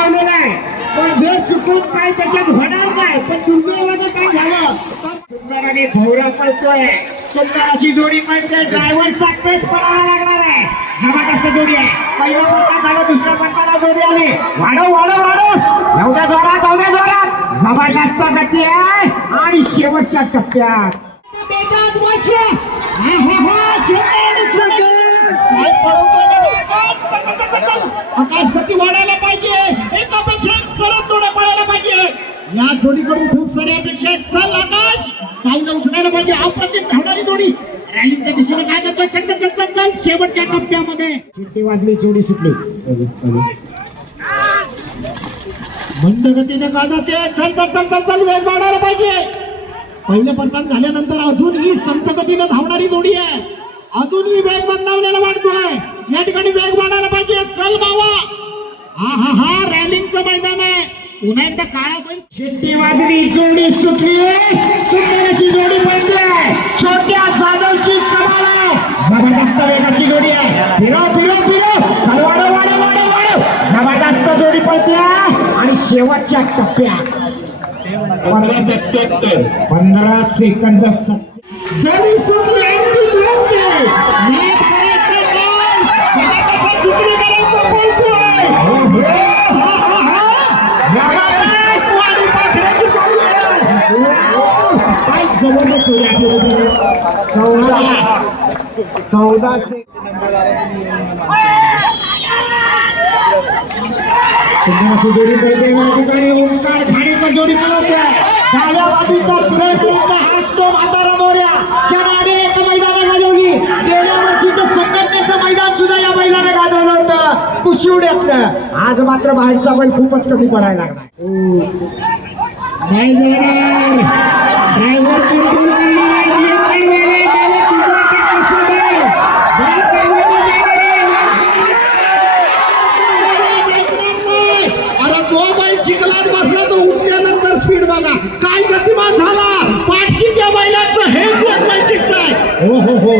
लावलेला आहे. पण जर चुकून काय त्याच्यात होणार नाही. पण दुर्दैवानं काय झालं? सुंदर आणि भोवरा पळतोय सुंदर अशी जोडी पळते. ड्रायव्हरचा पेच पडायला लागणार आहे. जबरदस्त जोडी आहे. पहिलं पट्टा झालं दुसऱ्या पट्टाला जोडी आली. वाढव वाढव वाढव. एवढ्या जोरात एवढ्या जोरात. जबरदस्त गती आहे. आणि शेवटच्या टप्प्यात. हा हा हा. काय पळवतोय बघा, आकाश. गती वाढायला पाहिजे. एकापेक्षा एक सरळ जोड्या पळायला पाहिजे. या जोडीकडून खूप साऱ्या अपेक्षा आहेत. चल आकाश. पावलं उचलायला पाहिजे. अप्रतिम धावणारी जोडी. रॅलीच्या दिशेने काय करतोय चल चल चल चल चल. शेवटच्या टप्प्यामध्ये. चिट्टी वाजली जोडी सुटली? मंद गतीने का जाते? चल चल चल चल चल. वेग वाढायला पाहिजे. पहिलं पडताल झाल्यानंतर अजून ही संत गतीने धावणारी जोडी आहे. अजूनही वेग मंदावलेला वाटतोय या ठिकाणी वेग वाढायला पाहिजे. चल बाबा. हा हा हा रॅलिंगचं मैदान आहे. पुन्हा एकदा काळा बैल. शिट्टी वाजली जोडी सुटली. सुंदर अशी जोडी पडली छोट्या जाधवची कमाल आहे. जबरदस्त वेगाची जोडी आहे. फिरव फिरव फिरव चल वाढव वाढव वाढव वाढव. जबरदस्त जोडी आणि शेवटच्या टप्प्यात. पंधरा सेकंद जोडी सुटली आणखी जोडली. मॅच करायचं काम. बघा कसं चित्रीकरणाचं बोलतोय. हो, हो. हा, हा, हा. जबरदस्त वाडी पाखराची जोडी आहे. हो, हो. काय जबरदस्त जोडी आहे आपली. चौदा चौदा सुंदर जोडी पडते या ठिकाणी ओंकार ठाणेकर जोडी पळवतोय डाव्या बाजूचा हात तो म्हातारा अनेक मैदानं गाजवली गेल्या वर्षीचं संघटनेचं मैदान सुद्धा या मैदानात गाजवलं होतं कुशिवड्यातलं आज मात्र बाहेरचा बैल खूपच कमी पडायला लागला नाही जाणार ड्रायव्हर बिलकुल नाही. एक बैलवाला त्याला तुझं ते कसं नाही. बैल पहिल्याने अरे जो बैल चिखलात बसला तो उठल्यानंतर स्पीड बघा काय गतिमान झाला पाठशी त्या बैलाचं हे एक वैशिष्ट्य आहे हो हो हो सावकाश सावकाश सुंदर अशी सुट्टी झाली पांड्याने हल्ला करतो जबरदस्त वेगाची जोडी आहे ये, ये, ये, ये,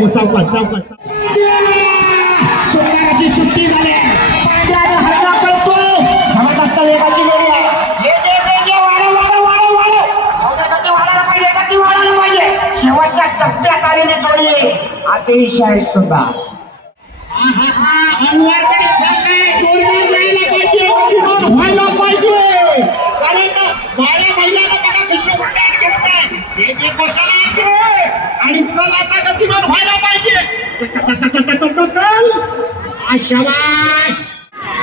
पाहिजे, गती वाढायला पाहिजे. शेवटच्या टप्प्यात आलेली जोडी अतिशय सुंदर हळूवारपणे चाललंय जोरदार जायला पाहिजे गतिमान व्हायला पाहिजे कारण का बाळ्या महिन्याला बघा कशी उड्डाण घेतलंय एक एक कशाला येते आणि चल आता गतिमान व्हायला पाहिजे. चल चल. चल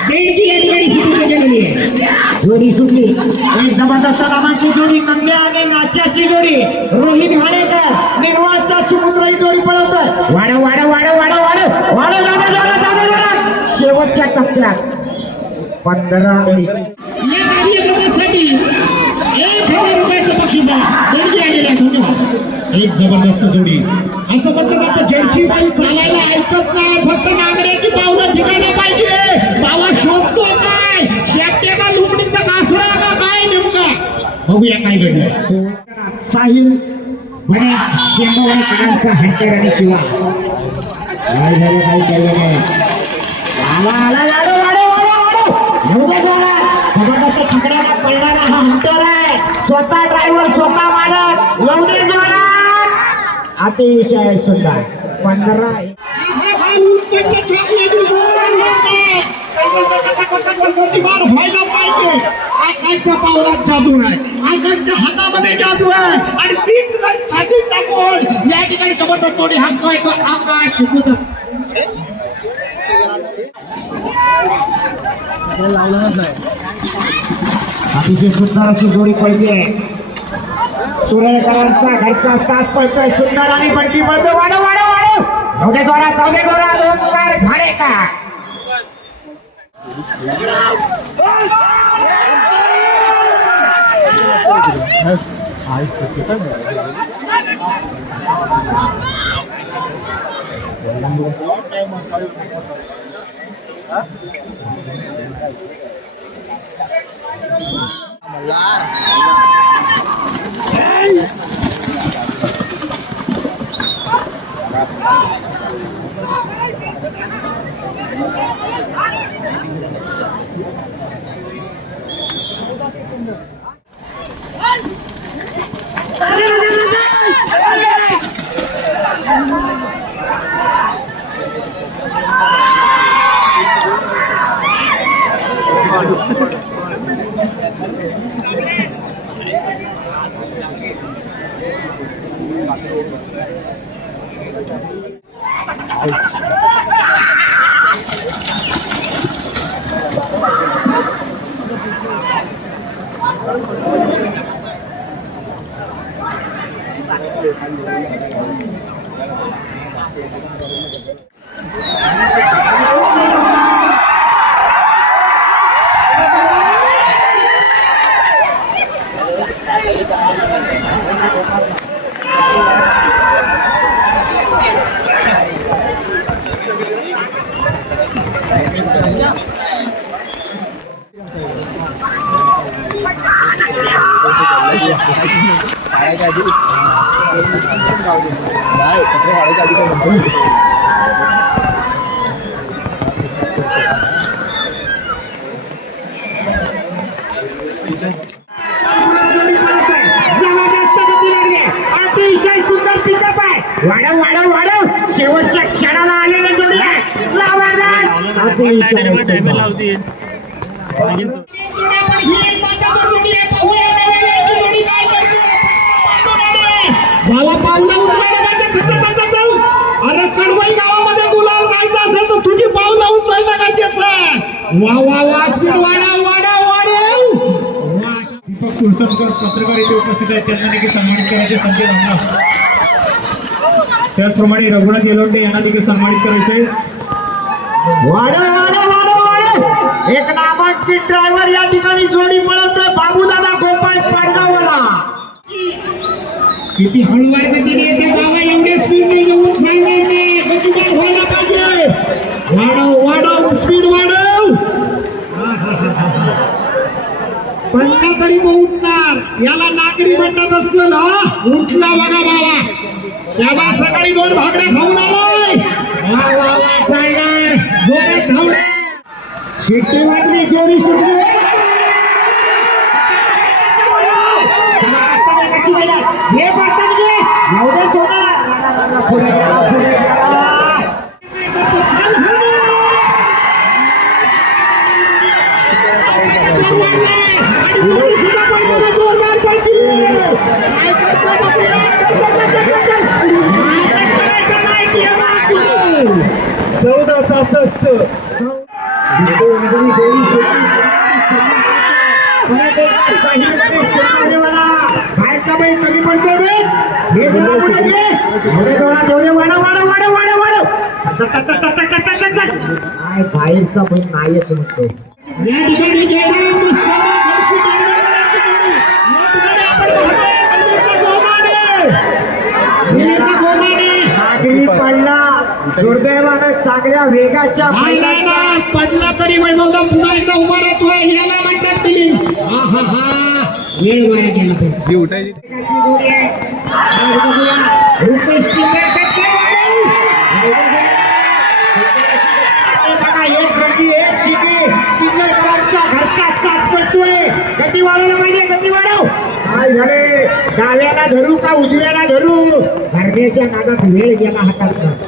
देणगी या ठिकाणी सुटली गेलेली आहे जोडी सुटली. एक जबरदस्त नामाची जोडी कन्या आणि नाच्याची जोडी. रोहित घाणेकर निर्वाणचा सुपुत्र ही जोडी पळवतोय. वाढव वाढव वाढव वाढव वाढव. वाढव जागा शेवटच्या टप्प्यात. पंधरा एक जबरदस्त जोडी. असं म्हटलं जातं जर्सी बाई चालायला ऐकत नाही. फक्त नांगऱ्याची पावलं ठिकाणी पाहिजे. बाबा शोधतो काय? शेपटे का लुबडीचा कासरा का काय नेमका? बघूया काय घडलं. साहिल म्हणे शेंगवणकरांचा हॅकर आणि शिवा. काय झालं काय केलं नाही. आला आला वाढव वाढव वाढव वाढव जबरदस्त छकड्याला पडणारा हा हंटर आहे. स्वतः ड्रायव्हर स्वतः मालक. एवढे जोरा अतिशय सुंदर पंधरा व्हायला पाहिजे आकाशच्या पावलात जादू आहे आकाशच्या हातामध्ये जादू आहे आणि तीच जर छाती टाकून या ठिकाणी जबरदस्त चोडी हाकतोय तो आकाश शिकवतो अतिशय सुंदर अशी जोडी पडली आहे सुरेकरांचा घरचा साथ पडतोय सुंदर आणि पडती पडतो वाढव वाढव वाढव. चौदे द्वारा चौदे द्वारा ओंकार घाडे का natin. जबरदस्त गती लागली. अतिशय सुंदर पिकअप आहे वाढव वाढव वाढव शेवटच्या क्षणाला आलेले जोडी आहे जबरदस्त अतिशय सुंदर. पण ही एक मातावर जोडी आहे. पाहूया नव्याने ही जोडी काय करते. भावा पावलं उचलायला पाहिजे. चल, चल, चल, चल, चल. अरे कडवई गावामध्ये गुलाल व्हायचा असेल तर तुझी पावलं उचलणं गरजेचं आहे वा वा वा स्पीड वाढव वाढव वाढव वा, अशा दीपक तुळसमकर पत्रकार येथे उपस्थित आहेत. त्यांना देखील सन्मानित करायचे संजय रामना त्याचप्रमाणे रघुनाथ येलोंडे यांना देखील सन्मानित करायचे वाढव एक नामांकित ड्रायव्हर या ठिकाणी जोडी पळवतोय. बाबूदादा गोपाळ पाडगावला किती हळूवार गतीने येते. बाबा एवढे स्पीडने येऊन फायनल ने गतीमान व्हायला पाहिजे. वाढव वाढव स्पीड वाढव. तरी तो उठणार याला नागरी म्हणतात असेल उठला बघा बाबा शाबा सकाळी दोन भाकऱ्या खाऊन आलाय. जोरात धावणार शिट्टी वाजली जोडी सुटली. हे पडतात सोडा पुढे गेला पुढे गेला चल, पुढे. आणि जोडी सुद्धा पडते, जोरदार पडते. काय करतात आपल्याला? नाटक करायचं नाही, ते बाकी. चौदा तासच बाहेरचा बैल कमी पडतो रे हे बोला बोला रे एवढे डोळा एवढे वाढव वाढव वाढव वाढव वाढव टक, टक, टक, टक, टक, टक, टक, टक. काय बाहेरचा पण नाही म्हणतो या ठिकाणी पडला दुर्दैवानं चांगल्या वेगाच्या नाही नाही नाही पडला तरी वैभवदा पुन्हा एकदा उभा राहतोय याला म्हणतात दिली हा हा हा वेळ वाया गेला तो. उठायची एकाची जोडी आहे. आज बघूया. रुपेश टिंगरकर काय वाढेल? हे बघा, एक गती, एक शिटी. टिंगरकरचा घरचा साथ पडतोय. गती वाढवलं पाहिजे, गती वाढव. काय झाले डाव्याला धरू का उजव्याला धरू धरण्याच्या नादात वेळ गेला हातात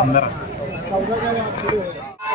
Anda,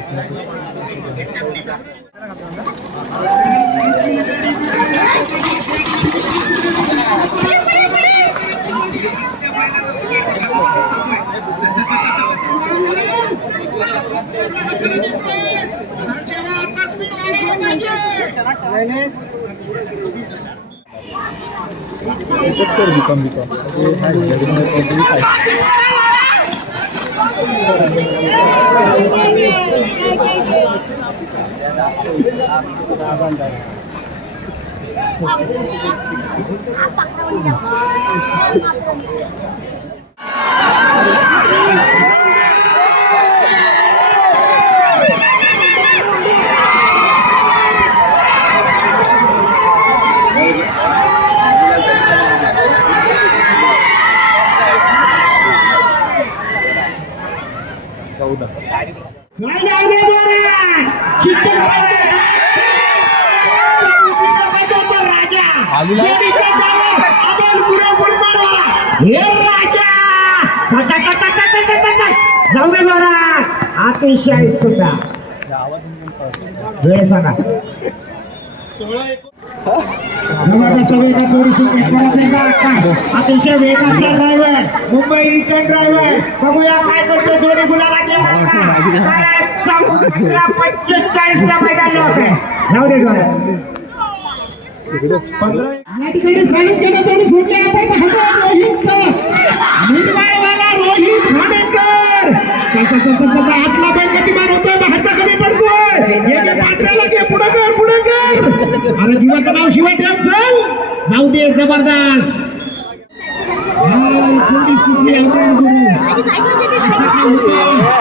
अशी जबरदस्त भिडूचा खेळ आहे जर्सी 아빠 나오시잖아 아빠 나오시잖아 वेळ संपला. जाऊ दे बरा अतिशय सुद्धा. वेळ सांगा? अतिशय वेगाचा ड्रायव्हर मुंबई रिटर्न ड्रायव्हर बघूया काय करतो जोडी गुलाला पंचेचाळीसला मैदान जाऊ दे या ठिकाणी साईड केलं आपण रोहित रोहित आतला गतिमान होतोय बाहेरचा कमी पडतोय ये घे पुढे कर पुढे कर अरे जीवाचं नाव शिवाय ठेव चल. जाऊ दे जबरदस्त हा, जोडी सुटली अमरान गुरु असं काय होतंय?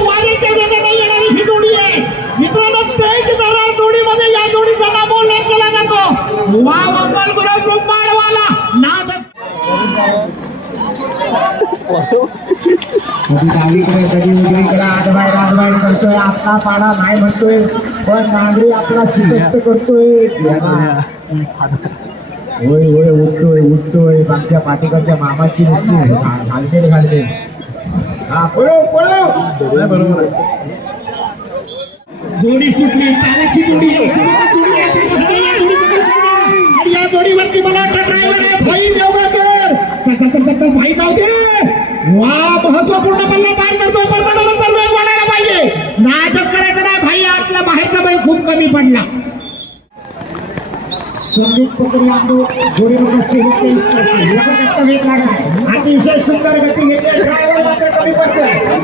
वारीच्या वेगाने येणारी ही जोडी आहे मित्रांनो तेज दरार जोडीमध्ये या जोडीचा नाव बोलण्यात केला जातो वा मंगल गुरु ब्रह्मांडवाला नादच कधी डावीकडे कधी उजवीकडे आजबाहेर आजबाहेर करतोय आपला पाडा नाही म्हणतोय पण नागरी आपला शिकस्त करतोय होय होय उठतोय उठतोय मागच्या पाठीकडच्या मामाची उठतोय घालते घालते हा पळव पळव बरोबर जोडी सुटली तारेची जोडी या जोडीवरती मला ड्रायव्हर भाई देवगाकर भाई जाऊ दे महत्त्वपूर्ण पल्ला पार करतोय पण त्यानंतर वेग वाढायला पाहिजे. नाटक करायचं नाही भाई आतला बाहेरचा बैल खूप कमी पडला. संदीप आंदो करते जबरदस्त वेग अतिशय सुंदर गती घेते ड्रायव्हर कमी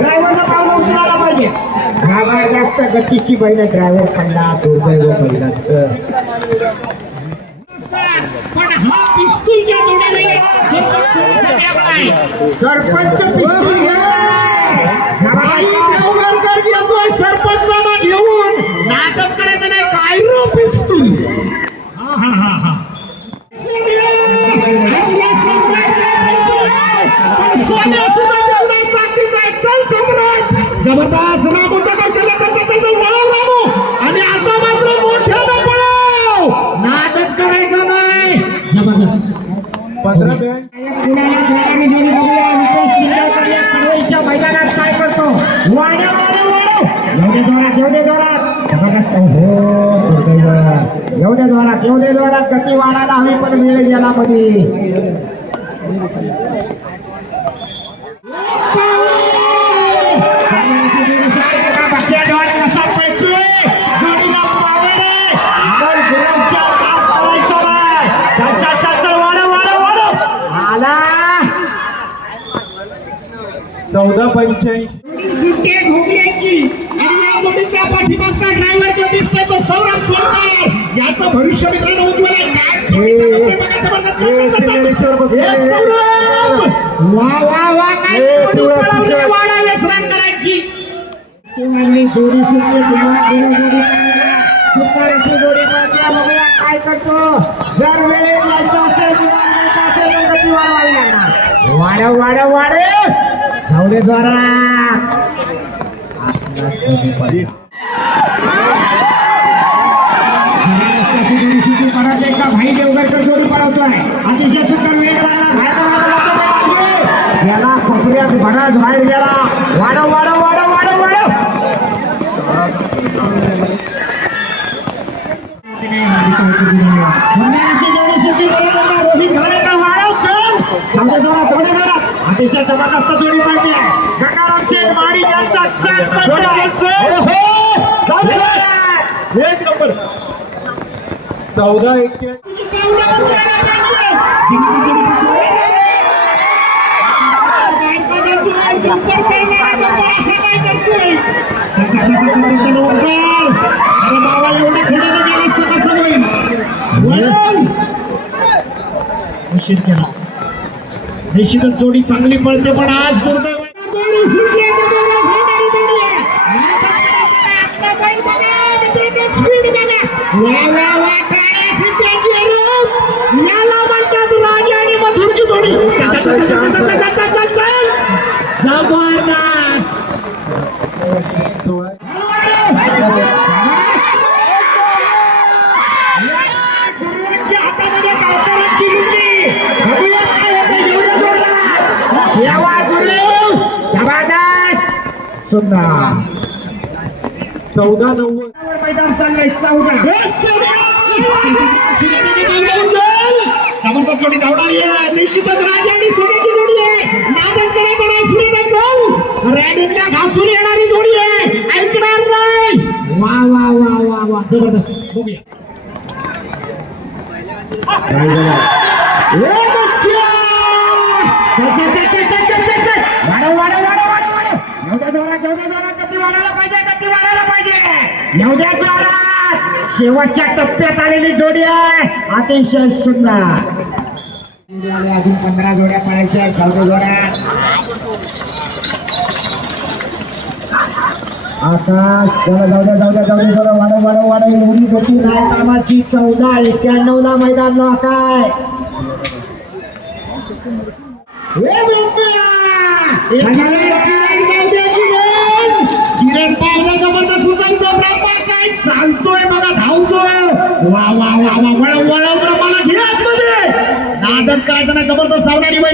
ड्रायव्हरला पावलं उचलायला पाहिजे. ड्रायव्हर जास्त गतीची बैल ड्रायव्हर पडला दुर्दैव बैलांचं. पण हा पिस्तूलच्या जोडीला सरपंच घेतोय सरपंचाला घेऊन नाटक करायचं नाही काय रो पिस्तूल. हा हा हा हा जबरदस्त रामूच्या कक्षाला चल चल चल वळव रामू. आणि आता मात्र मोठ्यानं पळव. नादच करायचा नाही. जबरदस्त. पंधरा बँक पुण्याला खेळणारी जोडी बघूया विशेष शिंगाकर या कडवईच्या मैदानात काय करतो वाढव वाढव वाढव येऊ दे जोरात येऊ दे जोरात जबरदस्त हो दुर्दैव. येऊ दे जोरात येऊ दे जोरात गती वाढायला हवी पण वेळ गेला मध्ये बाकी जोरात कसा पळतोय जोडीला पावर आहे बल गुरांच्या काम करायचं नाही चल चल चल चल वाढव वाढव वाढव आला. चौदा पंच्याऐंशी. सुट्टे घोगल्याची आणि या जोडीच्या पाठीमागचा ड्रायव्हर जो दिसतोय तो सौरभ सोनकर. याचं भविष्य मित्रांनो उज्ज्वल काय करतो जर जाऊ दे द्वारा महाराष्ट्र एकदा भाई देवगडकर जोडी पळवतोय. अतिशय सुंदर वेळ याला कोपऱ्यात बराच बाहेर गेला. वाढव वाढव वाढव वाढव वाढव. अतिशय जबरदस्त जोडी पाहिजे गकाराम शेठ माडी यांचा चौदा एक निश्चित केला. निश्चितच जोडी चांगली पळते पण आज दुर्दैव चौदा नव्वद मैदान चाललंय चौदा जबरदस्त जोडी धावणारी आहे निश्चितच राजा आणि सोन्याची बॅडमिंटन घासून येणारी जोडी आहे. ऐकणार नाही वा वा वा वा वा. जबरदस्त. बघूया. शेवटच्या टप्प्यात आलेली जोडी आहे. अतिशय सुंदर. पंधरा जोड्या पडायच्या चौदा जोड्या. आकाश चला जाऊ द्या जाऊ द्या जाऊ द्या जरा वाढव वाढव वाढव. एवढी गती नाही कामाची चौदा एक्क्याण्णव ला मैदान लो काय जबरदस्त उचलतो ब्रह्मा काय चालतोय बघा धावतोय. वा वा वा वा वळव वळव ब्रह्माला घे आतमध्ये. नादच करायचं नाही जबरदस्त धावणारी बैल.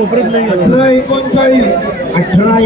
गाव नाही अठरा एकोणचाळीस अठरा